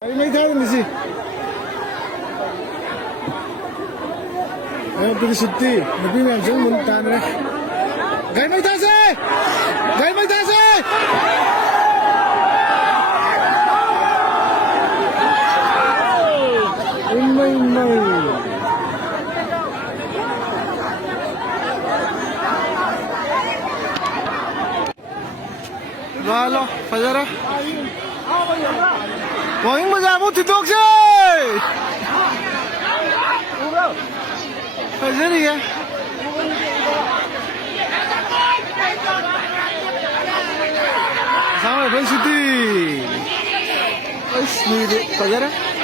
Ay, may dahil si. Ay, pinisiti. Nabinan siya, munta na. Gay may tase! Gay may tase! Umay. Galo, Fajara. वहीं मजा वो तितोक से ऐसे नहीं है सामने बन सिटी ऐसे नहीं है